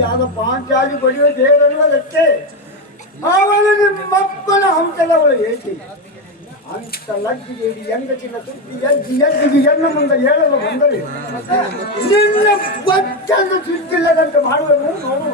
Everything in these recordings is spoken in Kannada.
ಯಾರು ಪಾಂಚಾಲಿ ಬಡಿಯುವ ದೇವರಲ್ಲದಕ್ಕೆ ಅವಳು ನಿಮ್ಮ ಮಕ್ಕಳ ಹಂತದವಳು ಏಕೆ ಅಂತ ಲಗ್ಗಿಗೆ ಹೆಂಗಸಿನ ಸುದ್ದಿ ಎದ್ದಿಗೆ ಹೆಣ್ಣು ಮುಂದೆ ಹೇಳಲು ಬಂದರೆ ನಿನ್ನ ಬಚ್ಚನ್ನು ಸುದ್ದಿಲ್ಲದಂತೆ ಮಾಡುವುದು ನೋಡು.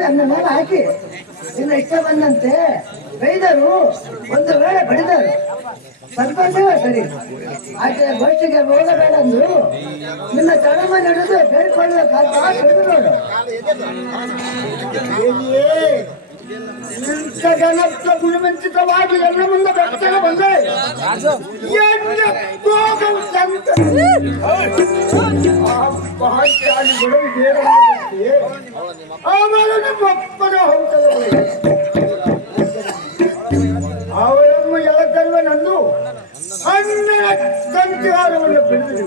ನನ್ನ ಮೇಲೆ ಹಾಕಿ ನಿನ್ನ ಇಷ್ಟ ಬಂದಂತೆ ಬೈದರು, ಒಂದು ವೇಳೆ ಬಡಿದರು, ಸಂತೋಷವೇ ಸರಿ. ಆಕೆ ಗೋಷ್ಠಿಗೆ ಹೋಗಬೇಡಂದು ನಿನ್ನ ತಳಮ ನಡೆದು ಬೇಡಿಕೊಳ್ಳುವ ನೋಡು. ಗುಣವಂಚಿತವಾಗಿ ಎಲ್ಲ ಮುಂದೆ ಬೆಟ್ಟನ ಬಂದೆ ಆಮೇಲೆ ನಿಮ್ಮ ಅಪ್ಪನ ಹೋಗ್ತದೆ ಅವರನ್ನು ಎಳಕಲ್ವ ನಂದು ಅನ್ನ ಗಂಟೆಗಾರವನ್ನು ಬಿಡಿದು